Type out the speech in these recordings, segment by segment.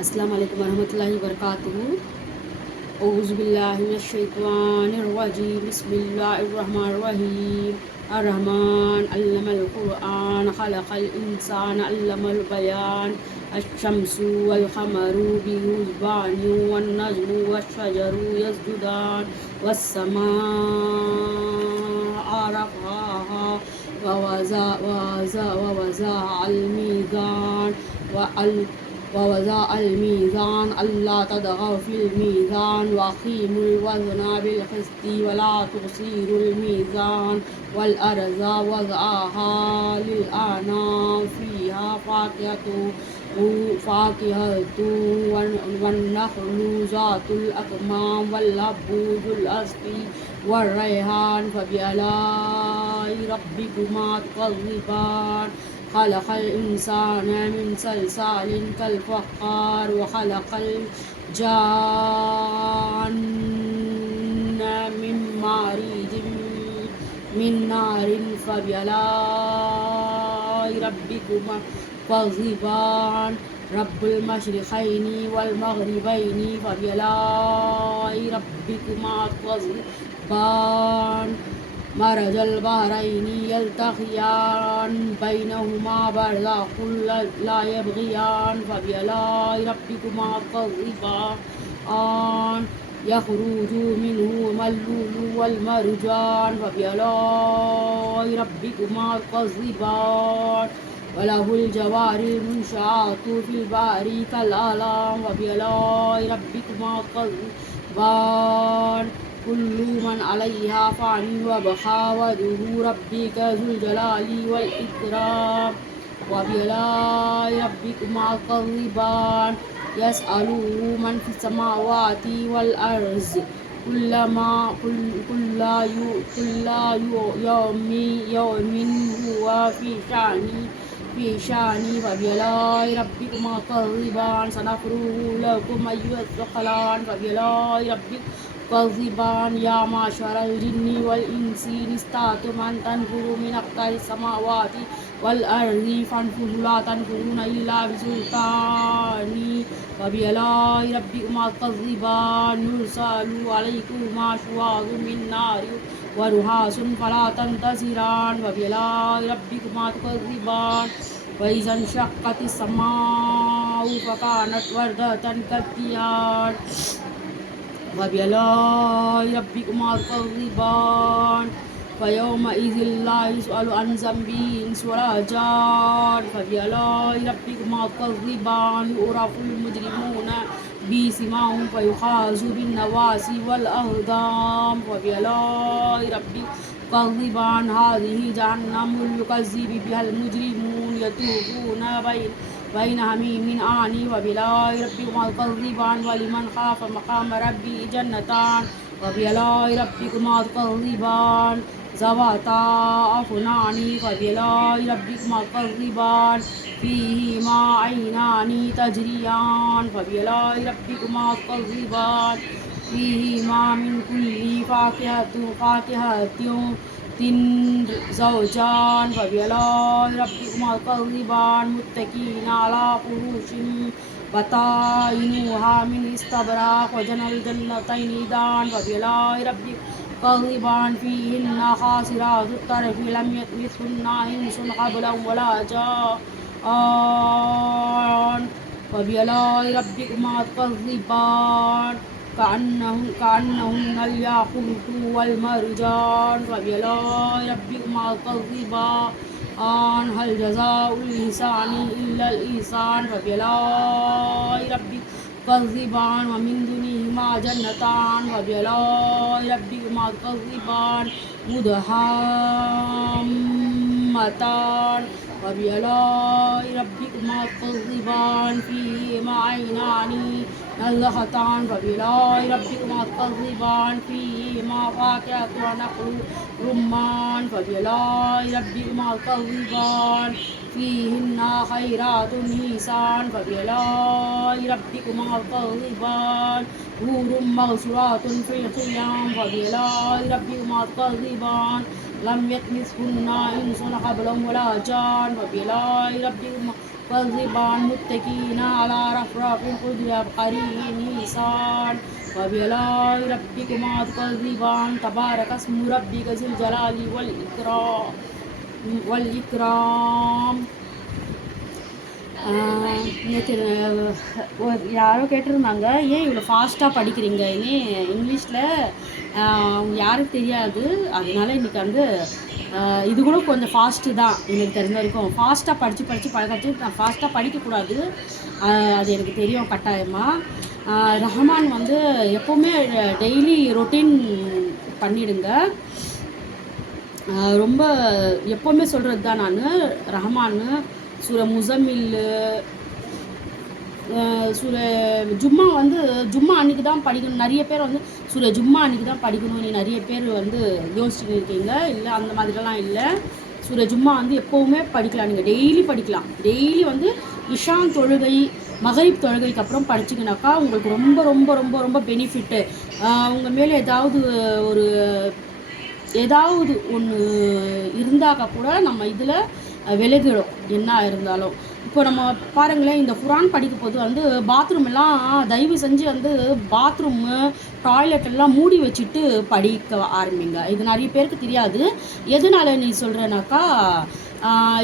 अस्सलाम वालेकुम वरहमतुल्लाहि वबरकातुहू। औज़ु बिल्लाहि मिनश शैतानिर रजीम। बिस्मिल्लाहिर रहमानिर रहीम। अर्रहमान अल्लमल कुरआन खलक़ल इंसान अल्लमल बयान। अश-शम्सु वल क़मरु बिहुस्बानि वन नजमु वश-शजरु यस्जुदान वस-समाअ रफ़अहा ववज़अल मीज़ान ववज़अल मीज़ान अल्ला ततग़ौ फ़िल मीज़ान वअक़ीमुल वज़न बिल-क़िस्ति वला तुख़्सिरुल मीज़ान वल-अर्ज़ वज़अहा लिल-अनाम फ़ीहा फ़ाकिहतुन वन-नख़्लु ज़ातुल अकमाम वल-हब्बु ज़ुल अस्फ़ी वर-रैहान फ़बि-आलाइ रब्बिकुमा तुकज़्ज़िबान। खलक़ल इंसान मिन सलसालिन कल-फ़ख़्ख़ार वख़लक़ल जान्न मिन मारिजिम मिन नारिन फ़बि-आलाइ रब्बिकुमा तुकज़्ज़िबान। रब्बुल मशरिक़ैनि वल मग़रिबैनि फ़बि-आलाइ रब्बिकुमा तुकज़्ज़िबान। मरजल बहरैनि यल्तक़ियान बैनहुमा बरज़ख़ुन ला यबग़ियान फ़बि-आलाइ रब्बिकुमा तुकज़्ज़िबान। यख़रुजु मिनहुमल लुअ्लुअ वल मरजान फ़बि-आलाइ रब्बिकुमा तुकज़्ज़िबान। वलहुल जवारिल मुंशआतु फ़िल बहरि कल-अअलाम फ़बि-आलाइ रब्बिकुमा तुकज़्ज़िबान। कुल्लु मन अलैहा फ़ानिन वयबक़ा वजहु रब्बिका ज़ुल जलालि वल इकराम फ़बि-आलाइ रब्बिकुमा तुकज़्ज़िबान। यसअलुहु मन फ़िस समावाति वल अर्ज़ कुल्ला यौमिन हुवा फ़ी शानि फ़बि-आलाइ रब्बिकुमा तुकज़्ज़िबान। सनफ़्रुगु लकुम अय्युहस-सक़लान फ़बि-आलाइ रब्बिकुमा तुकज़्ज़िबान। या माशरल जिन्नि वल इंसि इन इस्तताअ्तुम अन तनफ़ुज़ू मिन अक़तारिस समावाति वल अर्ज़ि फ़न्फ़ुज़ू ला तनफ़ुज़ूना इल्ला बिसुल्तानी फ़बि-आलाइ रब्बिकुमा तुकज़्ज़िबान। युरसलु अलैकुमा शुवाज़ुम मिन नारिन व नुहासुन फ़ला तंतसिरान फ़बि-आलाइ रब्बिकुमा तुकज़्ज़िबान। वइज़ा-इंशक़्क़तिस समाअु फ़कानत वरदतन कद्दिहान फ़बि-आलाइ रब्बिकुमा तुकज़्ज़िबान। फ़यौमइज़िन ला युसअलु अन ज़ंबिही इंस वला जान फ़बि-आलाइ रब्बिकुमा तुकज़्ज़िबान। युअरफ़ुल मुजरिमूना बिसीमाहुम फ़युख़ज़ु बिन-नवासि वल-अक़दाम फ़बि-आलाइ रब्बिकुमा तुकज़्ज़िबान। हाज़िहि जहन्नमु युकज़्ज़िबु बिहल मुजरिमून यतूफ़ूना बैन हमीमिन आनिन फ़बि-आलाइ रब्बिकुमा तुकज़्ज़िबान। वलिमन ख़ाफ़ मक़ाम रब्बिही जन्नतान फ़बि-आलाइ रब्बिकुमा तुकज़्ज़िबान। ज़वाता अफ़नानि फ़बि-आलाइ रब्बिकुमा तुकज़्ज़िबान। फ़ीहिमा ऐनानि तजरियान फ़बि-आलाइ रब्बिकुमा तुकज़्ज़िबान। फ़ीहिमा मिन कुल्लि फ़ाकिहतिन ज़ौजान फ़बि-आलाइ रब्बिकुमा तुकज़्ज़िबान। मुत्तक़ीना अला फ़ुरूशिन बताइनुहा मिन इस्तबरक़ वजनल जन्नतैनि दान फ़बि-आलाइ रब्बिकुमा तुकज़्ज़िबान। फ़ीहिन्ना क़ासिरातुत तर्फ़ लम यत्मिथुन्ना इंसुन क़बलहुम वला जान फ़बि-आलाइ रब्बिकुमा तुकज़्ज़िबान। कअन्नहुन्नल याक़ूतु वल मरजान फ़बि-आलाइ रब्बिकुमा तुकज़्ज़िबान। हल जज़ाउल इहसानि इल्लल इहसान फ़बि-आलाइ रब्बिकुमा तुकज़्ज़िबान। व मिन दुनिहिमा जन्नतान फ़बि-आलाइ रब्बिकुमा तुकज़्ज़िबान। मुदहाम्मतान फ़बि-आलाइ रब्बिकुमा तुकज़्ज़िबान। फ़ीहिमा ऐनानि नज़्ख़तान फ़बि-आलाइ रब्बिकुमा तुकज़्ज़िबान। फ़ीहिमा फ़ाकिहतुन व नख़्लुन रुम्मान फ़बि-आलाइ रब्बिकुमा तुकज़्ज़िबान। फ़ीहिन्ना ख़ैरातुन हिसान फ़बि-आलाइ रब्बिकुमा तुकज़्ज़िबान। हूरुम मक़सूरातुन फ़िल ख़ियाम फ़बि-आलाइ रब्बिकुमा तुकज़्ज़िबान। लम यत्मिथुन्ना इंसुन क़बलहुम वला जान फ़बि-आलाइ रब्बिकुमा والضبان متكئين على رفرف خضر عبقري نيسان وبآلاء ربكما تكذبان تبارك اسم ربك ذي الجلال والإكرام. நேற்று யாரோ கேட்டிருந்தாங்க, ஏன் இவ்வளோ ஃபாஸ்ட்டாக படிக்கிறீங்க, ஏன் இங்கிலீஷில் யாருக்கு தெரியாது, அதனால இன்றைக்கி வந்து இது கூட கொஞ்சம் ஃபாஸ்ட்டு தான் எனக்கு தெரிஞ்ச வரைக்கும். ஃபாஸ்ட்டாக படித்து பழகாச்சு, நான் ஃபாஸ்ட்டாக படிக்கக்கூடாது, அது எனக்கு தெரியும் கட்டாயமாக. ரஹ்மான் வந்து எப்போவுமே டெய்லி ரொட்டீன் பண்ணிவிடுங்க. ரொம்ப எப்போவுமே சொல்கிறது தான் நான், ரஹ்மான் சூர முசம்மில் சூர ஜும்மா வந்து ஜும்மா அன்றைக்கி தான் படிக்கணும். நிறைய பேர் வந்து சூர ஜும்மா அன்றைக்கி தான் படிக்கணும், நீ நிறைய பேர் வந்து யோசிச்சுட்டு இருக்கீங்க. இல்லை, அந்த மாதிரிலாம் இல்லை. சூர ஜும்மா வந்து எப்போவுமே படிக்கலாம், நீங்கள் டெய்லி படிக்கலாம். டெய்லி வந்து இஷான் தொழுகை மகரிப் தொழுகைக்கு அப்புறம் படிச்சிங்கனாக்கா உங்களுக்கு ரொம்ப ரொம்ப ரொம்ப ரொம்ப பெனிஃபிட்டு. உங்கள் மேலே ஏதாவது ஒன்று இருந்தாக்கா கூட நம்ம இதில் விலகிடும் என்ன இருந்தாலும். இப்போ நம்ம பாருங்களேன், இந்த குரான் படிக்க போது வந்து பாத்ரூம் எல்லாம் தயவு செஞ்சு வந்து பாத்ரூமு டாய்லெட் எல்லாம் மூடி வச்சுட்டு படிக்க ஆரம்பிங்க. இது நிறைய பேருக்கு தெரியாது. எதனால நீ சொல்கிறேனாக்கா,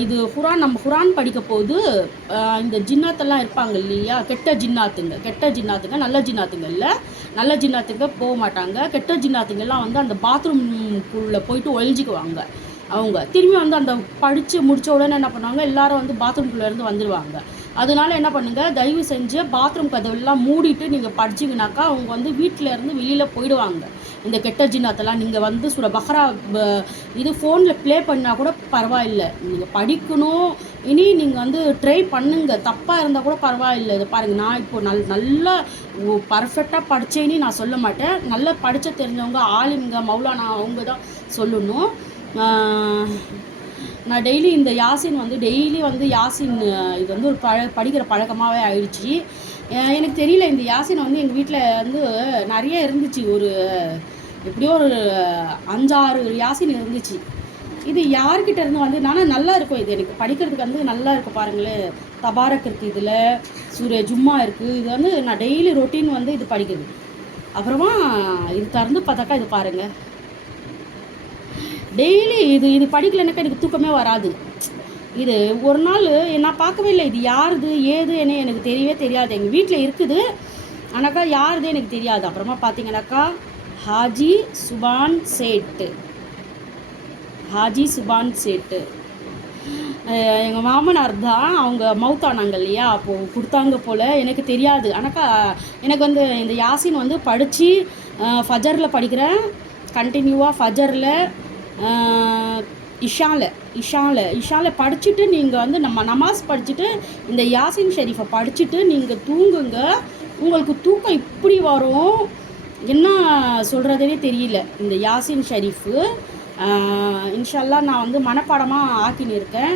இது நம்ம குரான் படிக்க போது இந்த ஜின்னாத்தெல்லாம் இருப்பாங்க இல்லையா, கெட்ட ஜின்னாத்துங்க நல்ல ஜின்னாத்துங்க இல்லை, நல்ல ஜின்னாத்துங்க போக மாட்டாங்க. கெட்ட ஜின்னாத்துங்கெல்லாம் வந்து அந்த பாத்ரூம்குள்ளே போயிட்டு ஒழிஞ்சிக்குவாங்க. அவங்க திரும்பி வந்து அந்த படித்து முடித்த உடனே என்ன பண்ணுவாங்க, எல்லாரும் வந்து பாத்ரூம்குள்ளேருந்து வந்துடுவாங்க. அதனால என்ன பண்ணுங்கள், தயவு செஞ்சு பாத்ரூம் கதவெல்லாம் மூடிட்டு நீங்கள் படிச்சிங்கனாக்கா அவங்க வந்து வீட்டிலேருந்து வெளியில் போயிடுவாங்க. இந்த கெட்ட ஜின்னாத்தெல்லாம் நீங்கள் வந்து சூர பக்ரா இது ஃபோனில் ப்ளே பண்ணால் கூட பரவாயில்லை, நீங்கள் படிக்கணும். இனி நீங்கள் வந்து ட்ரை பண்ணுங்கள், தப்பாக இருந்தால் கூட பரவாயில்லை. இதை பாருங்கள், நான் இப்போது நல்லா பர்ஃபெக்டாக படித்தேன்னு நான் சொல்ல மாட்டேன். நல்லா படித்த தெரிஞ்சவங்க ஆலிம்ங்க மௌலானா அவங்க தான் சொல்லணும். நான் டெய்லி இந்த யாசின் வந்து யாசின் இது வந்து ஒரு படிக்கிற பழக்கமாகவே ஆயிடுச்சு. எனக்கு தெரியல, இந்த யாசின் வந்து எங்கள் வீட்டில் வந்து நிறைய இருந்துச்சு, எப்படியோ ஒரு 5-6 யாசின் இருந்துச்சு. இது யார்கிட்ட இருந்து வந்து நானும் நல்லா இருக்கும், இது எனக்கு படிக்கிறதுக்கு வந்து நல்லா இருக்கும். பாருங்களேன், தபாரக் இருக்குது, இதில் சூரிய ஜும்மா இருக்குது. இது வந்து நான் டெய்லி ரொட்டீன் வந்து இது படிக்கிறது. அப்புறமா இது திறந்து பார்த்தாக்கா இது பாருங்கள், டெய்லி இது படிக்கலைனாக்கா எனக்கு தூக்கமே வராது. இது ஒரு நாள் நான் பார்க்கவே இல்லை, இது யாருது ஏது என்ன எனக்கு தெரியவே தெரியாது. எங்கள் வீட்டில் இருக்குது, ஆனாக்கா யாருது எனக்கு தெரியாது. அப்புறமா பார்த்தீங்கன்னாக்கா ஹாஜி சுபான் சேட்டு எங்கள் மாமனார் தான், அவங்க மவுத்தானாங்க இல்லையா, அப்போது கொடுத்தாங்க போல், எனக்கு தெரியாது. ஆனாக்கா எனக்கு வந்து இந்த யாசின் வந்து படித்து ஃபஜரில் படிக்கிறேன் கண்டினியூவாக. ஃபஜரில் இஷாவில் படிச்சுட்டு நீங்கள் வந்து நம்ம நமாஸ் படிச்சுட்டு இந்த யாசின் ஷெரீஃபை படிச்சுட்டு நீங்கள் தூங்குங்க. உங்களுக்கு தூக்கம் இப்படி வரும், என்ன சொல்கிறதுனே தெரியல. இந்த யாசின் ஷெரீஃபு இன்ஷால்லா நான் வந்து மனப்பாடமாக ஆக்கின்னு இருக்கேன்.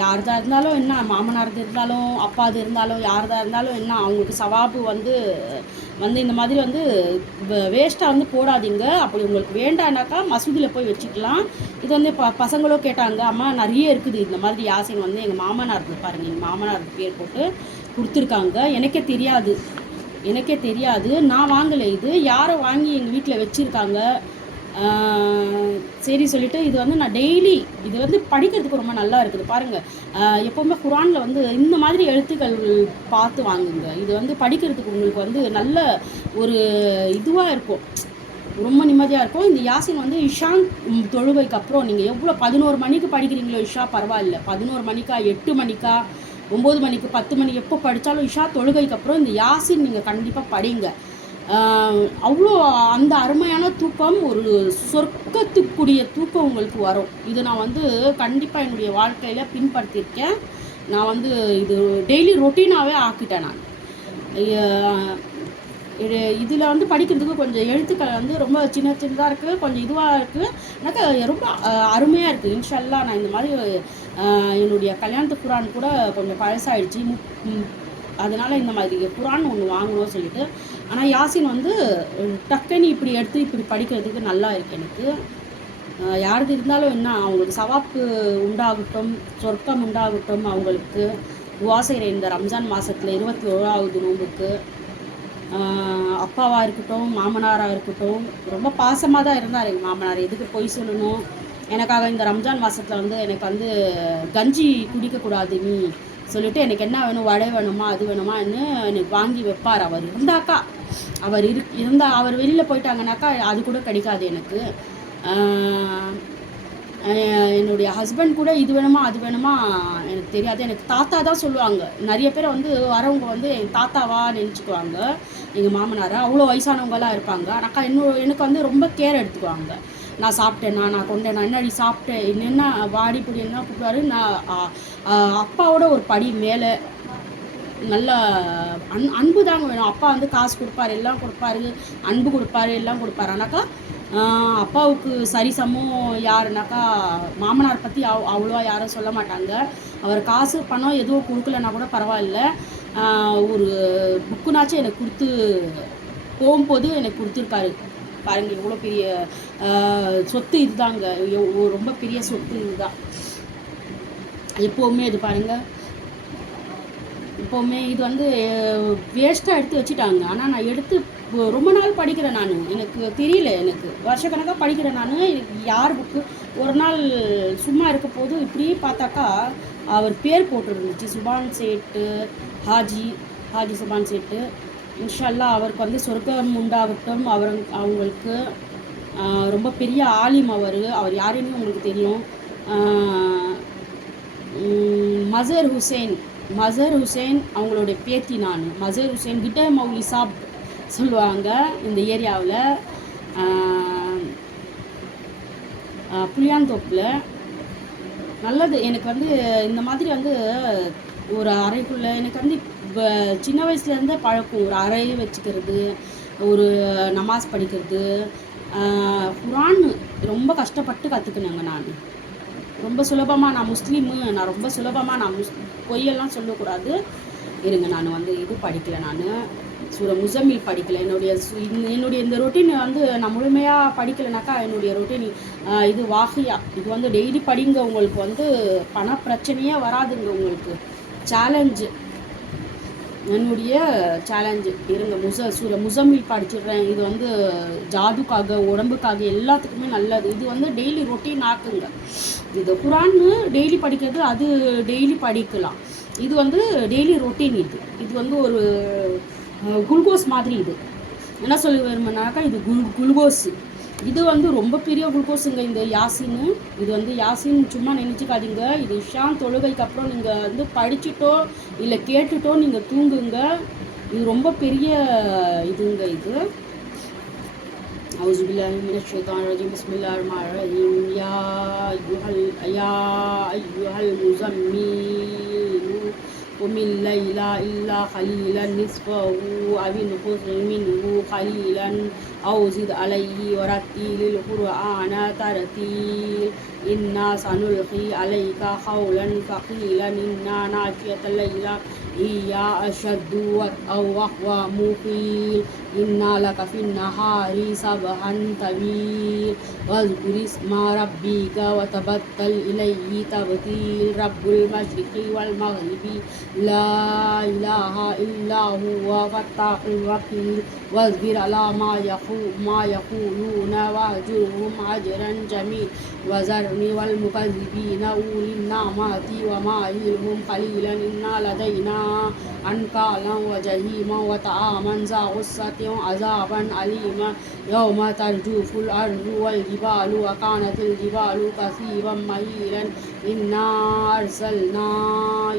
யார்தான் இருந்தாலும் என்ன, மாமனார் இருந்தாலும் அப்பாது இருந்தாலும் யார்தான் இருந்தாலும் என்ன, அவங்களுக்கு சவாபு வந்து இந்த மாதிரி வந்து வேஸ்ட்டாக வந்து போடாதீங்க. அப்படி உங்களுக்கு வேண்டானாக்கா மசூதியில் போய் வச்சுக்கலாம். இது வந்து பசங்களும் கேட்டாங்க, அம்மா நிறைய இருக்குது இந்த மாதிரி யாசின் வந்து எங்கள் மாமனார் பாருங்கள், எங்கள் மாமனார் பேர் போட்டு கொடுத்துருக்காங்க. எனக்கே தெரியாது, நான் வாங்கலை. இது யாரை வாங்கி எங்கள் வீட்டில் வச்சுருக்காங்க. சரி சொல்லிவிட்டு இது வந்து நான் டெய்லி இது வந்து படிக்கிறதுக்கு ரொம்ப நல்லா இருக்குது. பாருங்கள், எப்போவுமே குரானில் வந்து இந்த மாதிரி எழுத்துக்கள் பார்த்து வாங்குங்க. இது வந்து படிக்கிறதுக்கு உங்களுக்கு வந்து நல்ல ஒரு இதுவாக இருக்கும், ரொம்ப நிம்மதியாக இருக்கும். இந்த யாசின் வந்து இஷான் தொழுகைக்கு அப்புறம் நீங்கள் எவ்வளோ 11 மணிக்கு படிக்கிறீங்களோ இஷா பரவாயில்ல, 11 மணிக்கா 8 மணிக்கா 9 மணிக்கு 10 மணிக்கு எப்போ படித்தாலும் இஷா தொழுகைக்கு அப்புறம் இந்த யாசின் நீங்கள் கண்டிப்பாக படிங்க. அவ்வளோ அந்த அருமையான தூக்கம், ஒரு சொர்க்கத்துக்குரிய தூக்கம் உங்களுக்கு வரும். இது நான் வந்து கண்டிப்பாக என்னுடைய வாழ்க்கையில் பின்பற்றியிருக்கேன். நான் வந்து இது டெய்லி ரொட்டீனாகவே ஆக்கிட்டேன். நான் இதில் வந்து படிக்கிறதுக்கு கொஞ்சம் எழுத்துக்கள் வந்து ரொம்ப சின்னதாக இருக்குது, கொஞ்சம் இதுவாக இருக்குது, எனக்கு ரொம்ப அருமையாக இருக்குது. இன்ஷால்லா நான் இந்த மாதிரி என்னுடைய கல்யாணத்து குரான் கூட கொஞ்சம் பழசாயிடுச்சு, அதனால் இந்த மாதிரி குரான் ஒன்று வாங்கணும்னு சொல்லிட்டு. ஆனால் யாசின் வந்து டக்குன்னு இப்படி படிக்கிறதுக்கு நல்லா இருக்குது எனக்கு. யாருக்கு இருந்தாலும் என்ன, அவங்களுக்கு சவாப்பு உண்டாகட்டும், சொர்க்கம் உண்டாகட்டும் அவங்களுக்கு. துவா செய்கிறேன் இந்த ரம்ஜான் மாதத்தில் 21வது நோன்புக்கு. அப்பாவாக இருக்கட்டும், மாமனாராக இருக்கட்டும், ரொம்ப பாசமாக தான் இருந்தார் எங்கள் மாமனார். எதுக்கு பொய் சொல்லணும், எனக்காக இந்த ரம்ஜான் மாதத்தில் வந்து எனக்கு வந்து கஞ்சி குடிக்கக்கூடாது நீ சொல்லிவிட்டு, எனக்கு என்ன வேணும், வடை வேணுமா அது வேணுமான்னு எனக்கு வாங்கி வைப்பார். அவர் இருந்தாக்கா, அவர் வெளியில் போயிட்டாங்கனாக்கா அது கூட கிடைக்காது எனக்கு. என்னுடைய ஹஸ்பண்ட் கூட இது வேணுமா அது வேணுமா எனக்கு தெரியாது. எனக்கு தாத்தா தான் சொல்லுவாங்க. நிறைய பேர் வந்து வரவங்க வந்து என் தாத்தாவா நினச்சிக்குவாங்க எங்கள் மாமனாரை. அவ்வளோ வயசானவங்களாம் இருப்பாங்க. ஆனாக்கா எனக்கு வந்து ரொம்ப கேர் எடுத்துக்குவாங்க. நான் சாப்பிட்டேன்னா, நான் கொண்டேன்னா, என்னடி சாப்பிட்டேன், என்னென்ன வாடி பிடி என்ன கூப்பிடுவாரு. நான் அப்பாவோட ஒரு படி மேலே நல்ல அன்பு தாங்க வேணும். அப்பா வந்து காசு கொடுப்பாரு, எல்லாம் கொடுப்பாரு, அன்பு கொடுப்பாரு, எல்லாம் கொடுப்பாரு. ஆனாக்கா அப்பாவுக்கு சரிசமம் யாருனாக்கா மாமனார் பற்றி அவ்வளோவா யாரும் சொல்ல மாட்டாங்க. அவர் காசு பணம் எதுவும் கொடுக்கலன்னா கூட பரவாயில்ல, ஒரு புக்குனாச்சும் எனக்கு கொடுத்து போகும்போது எனக்கு கொடுத்துருக்காரு. பாருங்கள் எவ்வளோ பெரிய சொத்து இதுதாங்க, ரொம்ப பெரிய சொத்து இதுதான். எப்போவுமே இது பாருங்கள், எப்போவுமே இது வந்து வேஸ்ட்டாக எடுத்து வச்சுட்டாங்க. ஆனால் நான் எடுத்து ரொம்ப நாள் படிக்கிறேன். நான் எனக்கு தெரியல, எனக்கு வருஷக்கணக்காக படிக்கிறேன். நான் எனக்கு யார் புக்கு ஒரு நாள் சும்மா இருக்க போது இப்படியே பார்த்தாக்கா அவர் பேர் போட்டுருந்துச்சு, சுபான் சேட்டு, ஹாஜி சுபான் சேட்டு. இன்ஷால்லா அவருக்கு வந்து சொர்க்கம் உண்டாகட்டும். அவங்களுக்கு ரொம்ப பெரிய ஆலிம் அவர் யாருன்னு உங்களுக்கு தெரியும். மசர் ஹுசேன் அவங்களுடைய பேத்தி நான். மசர் ஹுசேன் கிட்ட மௌலி சாப் சொல்லுவாங்க இந்த ஏரியாவில், புளியாந்தோப்பில். நல்லது. எனக்கு வந்து இந்த மாதிரி வந்து ஒரு அறைக்குள்ளே எனக்கு வந்து சின்ன வயசுலேருந்தே பழக்கம். ஒரு அறை வச்சுக்கிறது, ஒரு நமாஸ் படிக்கிறது, குரான் ரொம்ப கஷ்டப்பட்டு கற்றுக்கினேங்க நான். ரொம்ப சுலபமாக நான் முஸ்லீமு, நான் ரொம்ப சுலபமாக நான் பொய்யெல்லாம் சொல்லக்கூடாது. இருங்க, நான் வந்து இது படிக்கலை, நான் சூர முசம்மில் படிக்கலை. என்னுடைய இந்த ரொட்டீன் வந்து நான் முழுமையாக படிக்கலைனாக்கா என்னுடைய ரொட்டீன் இது வாகியா, இது வந்து டெய்லி படிங்க. உங்களுக்கு வந்து பண பிரச்சனையே வராதுங்க. உங்களுக்கு சேலஞ்சு, என்னுடைய சேலஞ்சு. இருங்க, சூர முசம்மில் படிச்சிடுறேன். இது வந்து ஜாதுக்காக, உடம்புக்காக, எல்லாத்துக்குமே நல்லது. இது வந்து டெய்லி ரொட்டீன் ஆக்குங்க. இது குரான்னு டெய்லி படிக்கிறது, அது டெய்லி படிக்கலாம். இது வந்து டெய்லி ரொட்டீன். இது வந்து ஒரு குளுக்கோஸ் மாதிரி. இது என்ன சொல்லி வருமானாக்கா, இது குளுக்கோஸ். இது வந்து ரொம்ப பெரிய குளுக்கோஸுங்க இந்த யாசின்னு. இது வந்து யாசின் சும்மா நினச்சிக்காதீங்க. இது இஷான் தொழுகைக்கு அப்புறம் நீங்கள் வந்து படிச்சுட்டோ இல்லை கேட்டுட்டோ நீங்கள் தூங்குங்க. இது ரொம்ப பெரிய இதுங்க. இது أعوذ بالله من الشيطان الرجيم بسم الله الرحمن الرحيم يا أيها المزمل قم الليل إلا قليلا نصفه أو انقص منه قليلا أو زد عليه ورتل القرآن ترتيل إنا سنلقي عليك قولا ثقيلا إن ناشئة الليل هي أشد أو أقوى مقيل إنا لك في النهار سبحا طويل واذكر اسم ربك وتبتل إليه تبتيل رب المشرق والمغرب لا إله إلا هو فاتقه الوكيل واصبر على ما يقولون واهجرهم هجرا جميل وذرني والمكذبين أولي النعمة ومهلهم قليلا إنا لدينا أنكالا وجحيما وطعاما ذا غصة عذابا أليما يوم ترجف الأرض والجبال وكانت الجبال كثيبا مهيلا إنا أرسلنا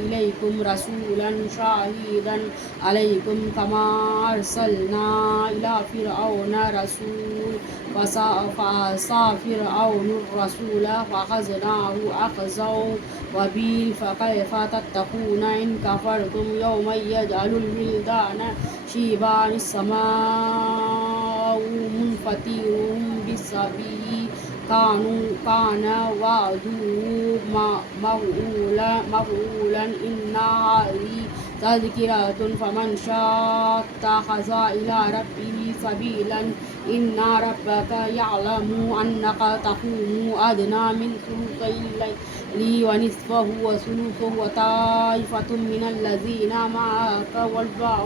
إليكم رسولا شاهدا عليكم كما أرسلنا إلى فرعون رسول فعصى فرعون الرسول فأخذناه أخذا وبيل فكيف تتقون إن كفرتم يوما يجعل الولدان شيبا السماء منفطر بالسبيل كان وعده مفعولا إن هذه تذكرة فمن شاء اتخذ إلى ربه سبيلا إن ربك يعلم أنك تقوم أدنى من ثلثي لي ونصفه وثلثه وطائفة من الذين معك والله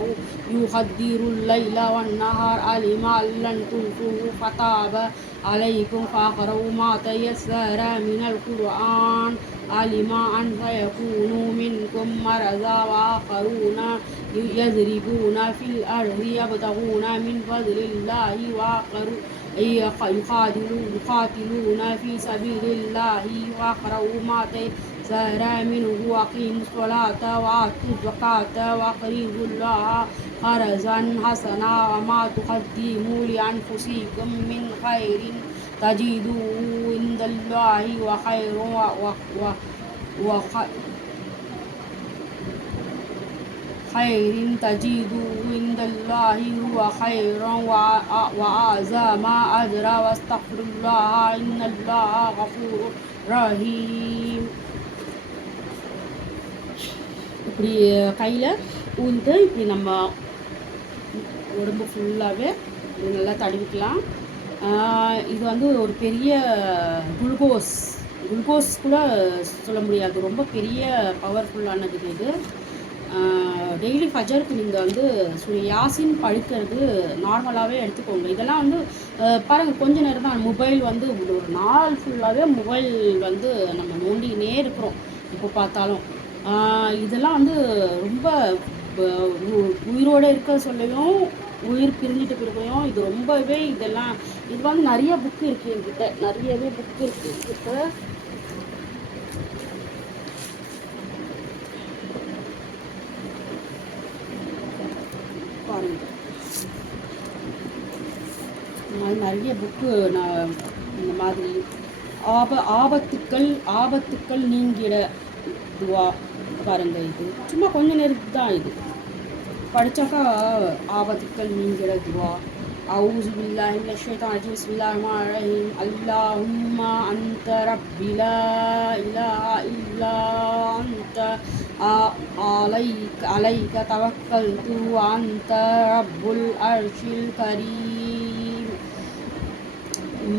يقدر الليل والنهار علم أن لن تحصوه فتاب عليكم فاقرؤوا ما تيسر من القرآن علم أن سيكون منكم مرضى وآخرون يضربون في الأرض يبتغون من فضل الله وآخرون يقاتلون في سبيل الله واقرؤوا ما تيسر منه وأقيموا الصلاة وآتوا الزكاة وأقرضوا الله قرضا حسنا وما تقدموا لأنفسكم من خير تجدوه عند الله خير تجدوه عند الله هو خيرا وأعظم أجرا واستغفر الله إن الله غفور رحيم. இப்படி கையில் ஊந்து இப்படி நம்ம உடம்பு ஃபுல்லாகவே நல்லா தடவிக்கலாம். இது வந்து ஒரு பெரிய குளுக்கோஸ் கூட சொல்ல முடியாது, ரொம்ப பெரிய பவர்ஃபுல்லானது இது. டெய்லி ஃபஜருக்கு நீங்கள் வந்து யாசின் படிக்கிறது நார்மலாகவே எடுத்துக்கோங்க. இதெல்லாம் வந்து பாருங்கள், கொஞ்ச நேரம் தான் மொபைல் வந்து ஒரு நாள் ஃபுல்லாகவே மொபைல் வந்து நம்ம நோண்டினே இருக்கிறோம் இப்போ பார்த்தாலும். இதெல்லாம் வந்து ரொம்ப உயிரோடு இருக்க சொல்லையும் உயிர் பிரிஞ்சுட்டு பிறக்கையும் இது ரொம்பவே இதெல்லாம் இது வந்து நிறைய புக்கு இருக்குது என்கிட்ட, நிறையவே புக்கு இருக்குது என்கிட்ட. நிறைய புக்கு நான் இந்த மாதிரி ஆபத்துக்கள் நீங்கிட துவா பாருங்கள். இது சும்மா கொஞ்ச நேரத்துக்கு தான், இது படித்தாக்கா ஆபத்துக்கள் நீங்கிட துவா. أعوذ بالله من الشيطان الرجيم بسم الله الرحمن الرحيم اللهم أنت ربي لا إله إلا أنت عليك توكلت وأنت رب العرش الكريم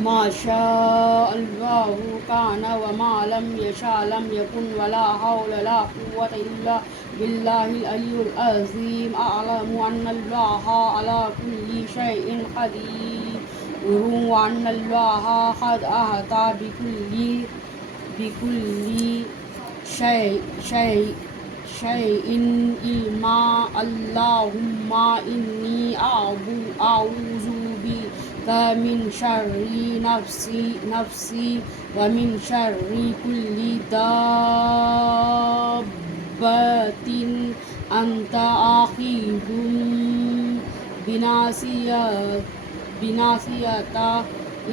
ما شاء الله كان وما لم يشاء لم يكن ولا حول ولا قوة إلا بالله العلي العظيم أعلم أن الله على كل شيء قدير وأن الله قد أحاط بكل شيء علما. اللهم إني أعوذ بك من شر نفسي ومن شر كل دابة أنت آخذ بناصيتها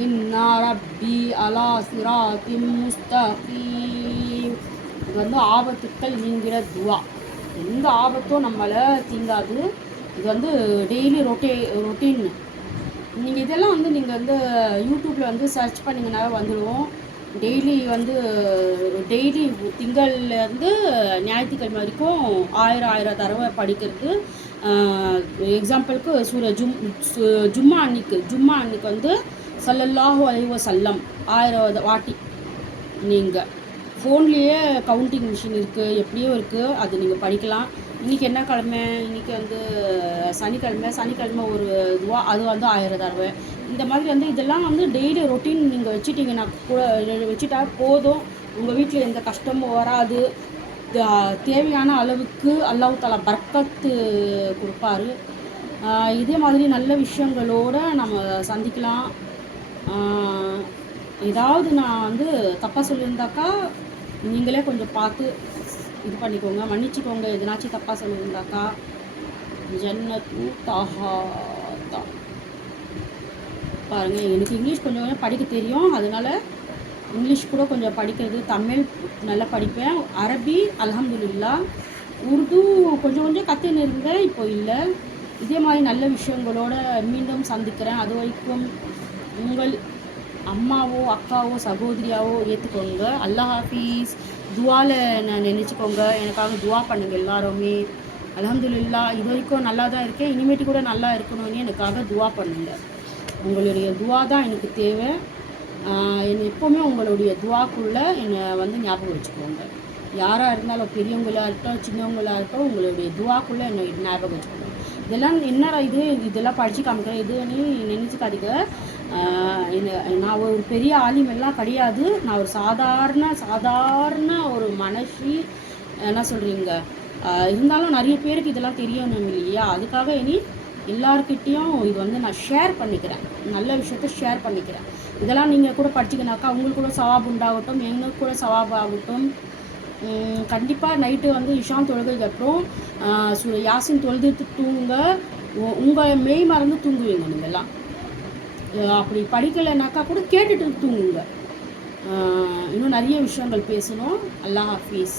إن ربي على صراط مستقيم. இது வந்து ஆபத்துக்கள் நீங்கிற துவா. எந்த ஆபத்தும் நம்மளை தீங்காது. இது வந்து டெய்லி ரொட்டீன். நீங்கள் இதெல்லாம் வந்து நீங்கள் வந்து யூடியூப்பில் வந்து சர்ச் பண்ணிங்கனாவே வந்துடுவோம். டெய்லி திங்கள்லேருந்து ஞாயிற்றுக்கிழமை வரைக்கும் 1000 தடவை படிக்கிறது. எக்ஸாம்பிளுக்கு ஜும்மா அன்னைக்கு வந்து ஸல்லல்லாஹு அலைஹி வஸல்லம் 1000 வாட்டி. நீங்கள் ஃபோன்லேயே கவுண்டிங் மிஷின் இருக்குது, எப்படியோ இருக்குது, அது நீங்கள் படிக்கலாம். இன்றைக்கி என்ன கிழமை? இன்றைக்கி வந்து சனிக்கிழமை ஒரு இதுவா அது வந்து 1000 தடவை. இந்த மாதிரி வந்து இதெல்லாம் வந்து டெய்லி ரொட்டீன் நீங்கள் வச்சுட்டிங்கன்னா கூட வச்சுட்டா போதும். உங்கள் வீட்டில் எந்த கஷ்டமும் வராது. தேவையான அளவுக்கு அல்லாஹ் தஆலா பர்க்கத்து கொடுப்பாரு. இதே மாதிரி நல்ல விஷயங்களோடு நம்ம சந்திக்கலாம். ஏதாவது நான் வந்து தப்பாக சொல்லியிருந்தாக்கா நீங்களே கொஞ்சம் பார்த்து இது பண்ணிக்கோங்க, மன்னிச்சிக்கோங்க. எதனாச்சும் தப்பாக சொல்லியிருந்தாக்கா. ஜன்னத்து தஹாத்தா பாருங்கள். எனக்கு இங்கிலீஷ் கொஞ்சம் படிக்க தெரியும், அதனால் இங்கிலீஷ் கூட கொஞ்சம் படிக்கிறது. தமிழ் நல்லா படிப்பேன். அரபி அல்ஹம்துலில்லாஹ். உருது கொஞ்சம் கற்றுன்னு இருந்தேன், இப்போ இல்லை. இதே மாதிரி நல்ல விஷயங்களோடு மீண்டும் சந்திக்கிறேன். அது வரைக்கும் உங்கள் அம்மாவோ அக்காவோ சகோதரியாவோ ஏற்றுக்கோங்க. அல்லாஹ் ஹாஃபீஸ். துவாவில் நான் நினச்சிக்கோங்க, எனக்காக துவா பண்ணுங்கள் எல்லாருமே. அல்ஹம்துலில்லாஹ். இது வரைக்கும் நல்லா தான் இருக்கேன், இனிமேட்டு கூட நல்லா இருக்கணும்னு எனக்காக துவா பண்ணுங்கள். உங்களுடைய துவா தான் எனக்கு தேவை. என்னை எப்போவுமே உங்களுடைய துவாக்குள்ளே என்னை வந்து ஞாபகம் வச்சுக்கோங்க. யாராக இருந்தாலும் பெரியவங்களாக இருக்கட்டும் சின்னவங்களாக இருக்கட்டும் உங்களுடைய துவாக்குள்ளே என்னை ஞாபகம் வச்சுக்கோங்க. இதெல்லாம் என்னடா இதெல்லாம் படித்து காமிக்கிறேன் இதுன்னு நினச்சிக்காதீங்க. நான் ஒரு பெரிய ஆலிமெல்லாம் கிடையாது. நான் ஒரு சாதாரண ஒரு மனுஷி. என்ன சொல்கிறீங்க? இருந்தாலும் நிறைய பேருக்கு இதெல்லாம் தெரியணும் இல்லையா? அதுக்காக இனி எல்லார்கிட்டேயும் இது வந்து நான் ஷேர் பண்ணிக்கிறேன். நல்ல விஷயத்த ஷேர் பண்ணிக்கிறேன். இதெல்லாம் நீங்கள் கூட படிச்சிங்கனாக்கா உங்களுக்கு கூட சவாப் உண்டாகட்டும், எங்களுக்கு கூட சவாப் ஆகட்டும். கண்டிப்பாக நைட்டு வந்து இஷான் தொழுகைக்கு அப்புறம் யாசின் தொழுதுட்டு தூங்குங்க. உங்கள் மெய் மறந்து தூங்குவீங்க நீங்கள்லாம். அப்படி படிக்கலைனாக்கா கூட கேட்டுட்டு தூங்குங்க. இன்னும் நிறைய விஷயங்கள் பேசணும். அல்லாஹ் ஹாஃபீஸ்.